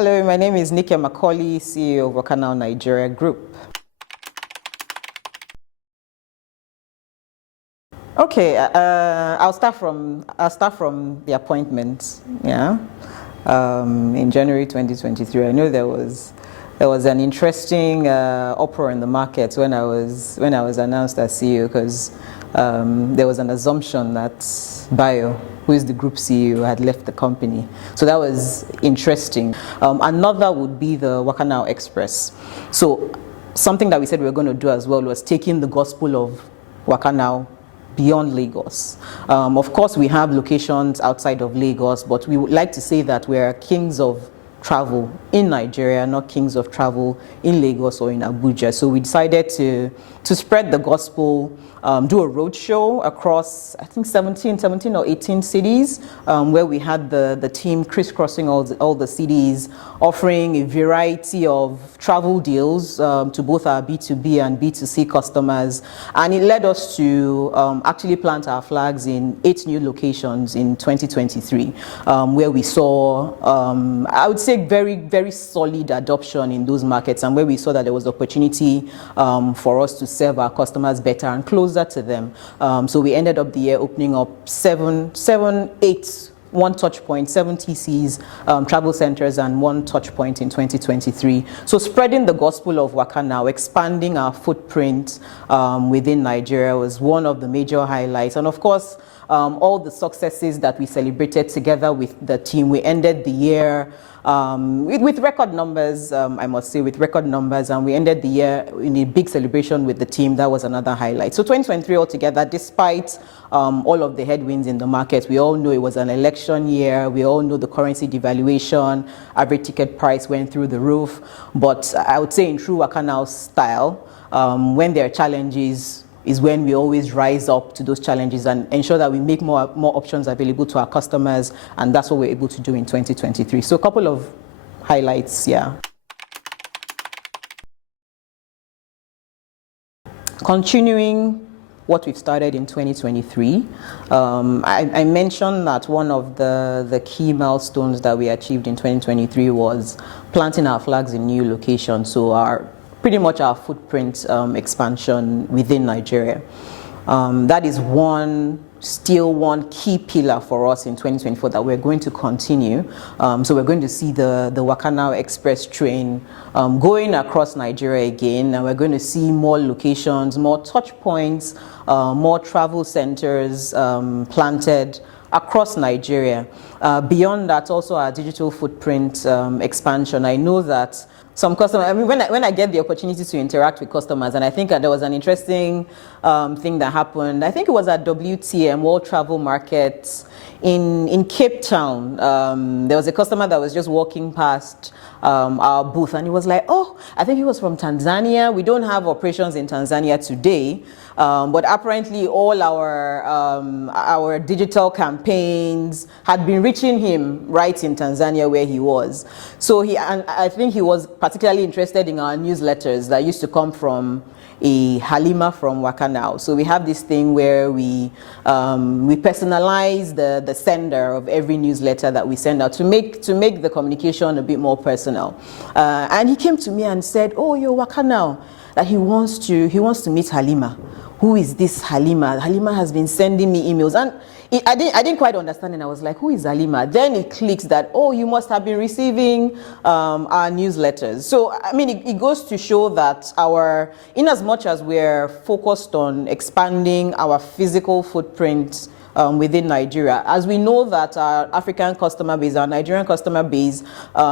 Hello, my name is Macaulay, CEO of Wakanow Nigeria Group. Okay, I'll start from the appointment. Yeah, in January 2023, I know there was an interesting uproar in the market when I was announced as CEO, because there was an assumption that Bayo, who is the group CEO, had left the company. So that was interesting. Another would be the Wakanow Express. So something that we said we were going to do as well was taking the gospel of Wakanow beyond Lagos. Of course, we have locations outside of Lagos, but we would like to say that we're kings of travel in Nigeria, not kings of travel in Lagos or in Abuja. So we decided to spread the gospel, do a roadshow across, I think, 17 or 18 cities, where we had the team crisscrossing all the cities, offering a variety of travel deals to both our B2B and B2C customers. And it led us to actually plant our flags in 8 new locations in 2023, where we saw, I would say, very, very solid adoption in those markets, and where we saw that there was opportunity for us to serve our customers better and closer to them. So we ended up the year opening up 8 one touch point, 7 TCs, travel centers, and 1 touch point in 2023. So spreading the gospel of Wakanow, expanding our footprint within Nigeria was one of the major highlights. And of course, all the successes that we celebrated together with the team. We ended the year with record numbers, I must say, with record numbers, and we ended the year in a big celebration with the team. That was another highlight. So 2023 altogether, despite all of the headwinds in the market, we all know it was an election year. We all know the currency devaluation, average ticket price went through the roof. But I would say in true Wakanow style, when there are challenges, is when we always rise up to those challenges and ensure that we make more options available to our customers, and that's what we're able to do in 2023. So a couple of highlights, yeah. Continuing what we've started in 2023, I mentioned that one of the key milestones that we achieved in 2023 was planting our flags in new locations. So pretty much our footprint expansion within Nigeria. That is still one key pillar for us in 2024 that we're going to continue. So we're going to see the Wakanow Express train going across Nigeria again, and we're going to see more locations, more touch points, more travel centers planted across Nigeria. Beyond that, also our digital footprint expansion. I know that some customers, I mean, when I get the opportunity to interact with customers, and I think there was an interesting thing that happened. I think it was at WTM, World Travel Market in Cape Town. There was a customer that was just walking past our booth, and he was like, oh, I think he was from Tanzania. We don't have operations in Tanzania today, but apparently all our digital campaigns had been reaching him right in Tanzania where he was. So I think he was particularly interested in our newsletters that used to come from a Halima from Wakanow. So we have this thing where we personalize the sender of every newsletter that we send out to make the communication a bit more personal. And he came to me and said, "Oh, you're Wakanow," that he wants to meet Halima. Who is this Halima? Halima has been sending me emails, and I didn't quite understand, and I was like, who is Halima? Then it clicks that, oh, you must have been receiving our newsletters. So, I mean, it goes to show that in as much as we're focused on expanding our physical footprint within Nigeria, as we know that our African customer base, our Nigerian customer base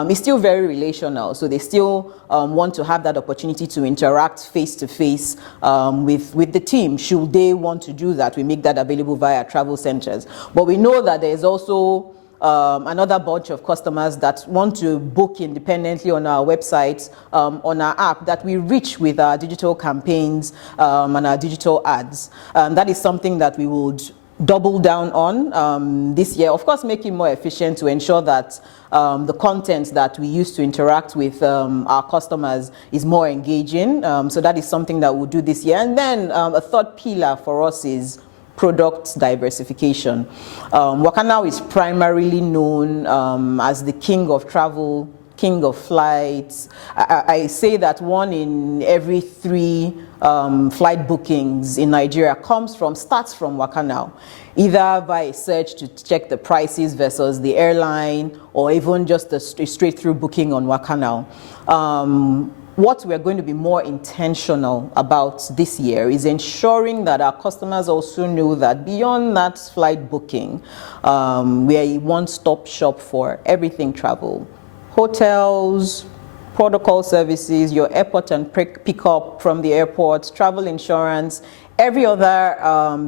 is still very relational. So they still want to have that opportunity to interact face-to-face with the team. Should they want to do that, we make that available via travel centers. But we know that there is also another bunch of customers that want to book independently on our website, on our app, that we reach with our digital campaigns and our digital ads. That is something that we would double down on this year, of course, make it more efficient to ensure that the content that we use to interact with our customers is more engaging. So that is something that we'll do this year. And then a third pillar for us is product diversification. Wakanow is primarily known as the king of travel king of flights. I say that 1 in every 3 flight bookings in Nigeria starts from Wakanow, either by a search to check the prices versus the airline, or even just a straight through booking on Wakanow. What we're going to be more intentional about this year is ensuring that our customers also know that beyond that flight booking, we are a one-stop shop for everything travel. Hotels, protocol services, your airport and pick-up from the airport, travel insurance, every other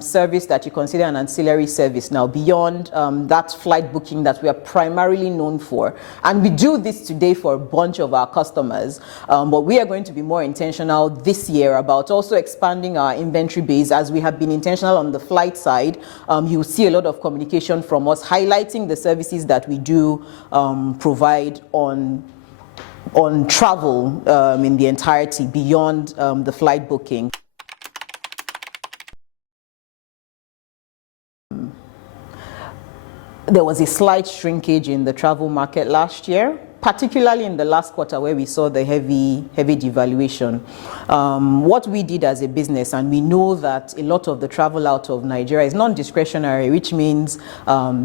service that you consider an ancillary service now beyond that flight booking that we are primarily known for. And we do this today for a bunch of our customers, but we are going to be more intentional this year about also expanding our inventory base. As we have been intentional on the flight side, you'll see a lot of communication from us highlighting the services that we do provide on travel in the entirety beyond the flight booking. There was a slight shrinkage in the travel market last year, particularly in the last quarter where we saw the heavy devaluation. What we did as a business, and we know that a lot of the travel out of Nigeria is non-discretionary, which means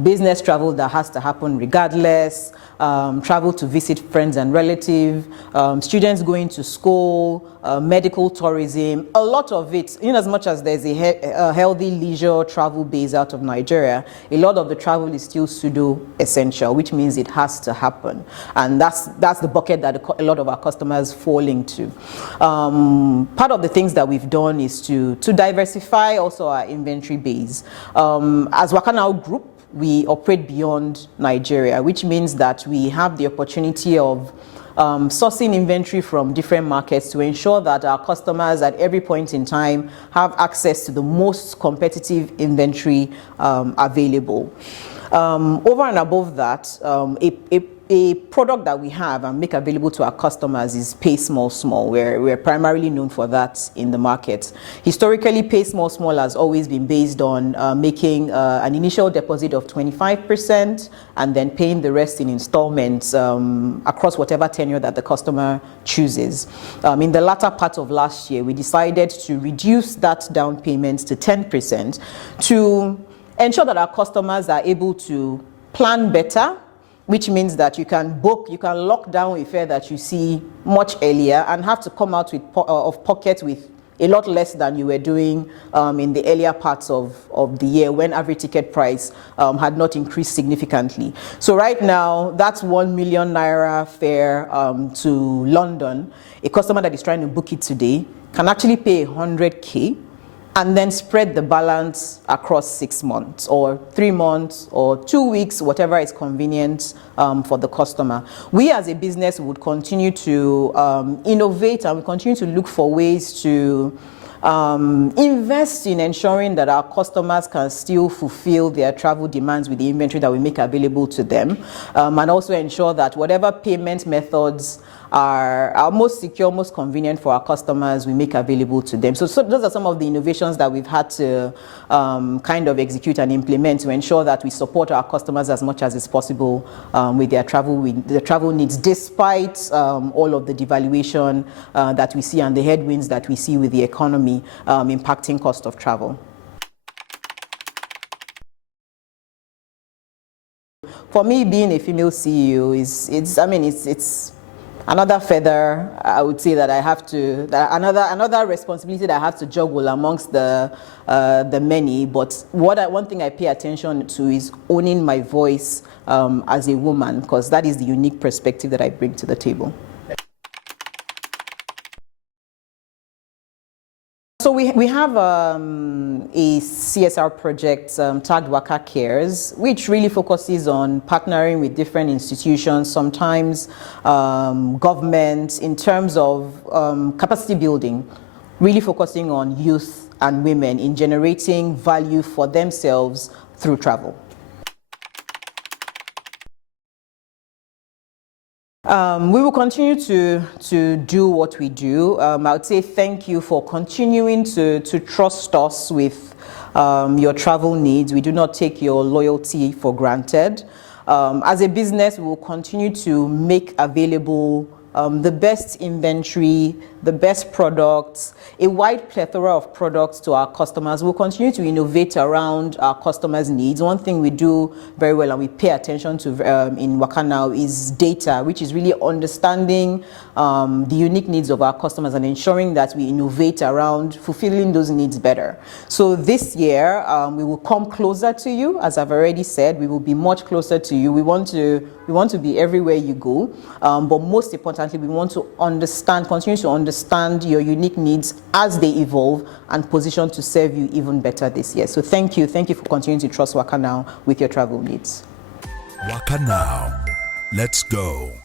business travel that has to happen regardless, travel to visit friends and relatives, students going to school, medical tourism, a lot of it, in as much as there's a healthy leisure travel base out of Nigeria, a lot of the travel is still pseudo-essential, which means it has to happen. And that's the bucket that a lot of our customers fall into. Part of the things that we've done is to diversify also our inventory base. As Wakanow Group, we operate beyond Nigeria, which means that we have the opportunity of sourcing inventory from different markets to ensure that our customers at every point in time have access to the most competitive inventory available. Over and above that, a product that we have and make available to our customers is Pay Small Small. We're primarily known for that in the market. Historically, Pay Small Small has always been based on making an initial deposit of 25% and then paying the rest in installments across whatever tenure that the customer chooses. In the latter part of last year, we decided to reduce that down payment to 10% to ensure that our customers are able to plan better, which means that you can lock down a fare that you see much earlier and have to come out of pocket with a lot less than you were doing in the earlier parts of the year when average ticket price had not increased significantly. So right now, that's 1 million naira fare to London. A customer that is trying to book it today can actually pay 100K and then spread the balance across 6 months or 3 months or 2 weeks, whatever is convenient for the customer. We as a business would continue to innovate, and we continue to look for ways to invest in ensuring that our customers can still fulfill their travel demands with the inventory that we make available to them, and also ensure that whatever payment methods are most secure, most convenient for our customers, we make available to them. So those are some of the innovations that we've had to kind of execute and implement to ensure that we support our customers as much as is possible with their travel needs, despite all of the devaluation that we see and the headwinds that we see with the economy impacting cost of travel. For me, being a female CEO it's another feather, I would say, that I have to, another responsibility that I have to juggle amongst the many. But one thing I pay attention to is owning my voice as a woman, because that is the unique perspective that I bring to the table. So we have a CSR project tagged Waka Cares, which really focuses on partnering with different institutions, sometimes governments, in terms of capacity building, really focusing on youth and women in generating value for themselves through travel. We will continue to do what we do. I would say thank you for continuing to trust us with your travel needs. We do not take your loyalty for granted. As a business, we will continue to make available the best inventory, the best products, a wide plethora of products to our customers. We'll continue to innovate around our customers' needs. One thing we do very well and we pay attention to in Wakanow is data, which is really understanding the unique needs of our customers and ensuring that we innovate around fulfilling those needs better. So this year, we will come closer to you. As I've already said, we will be much closer to you. We want to be everywhere you go, but most importantly, we want to continue to understand your unique needs as they evolve and position to serve you even better this year. So thank you for continuing to trust Wakanow with your travel needs. Wakanow, let's go.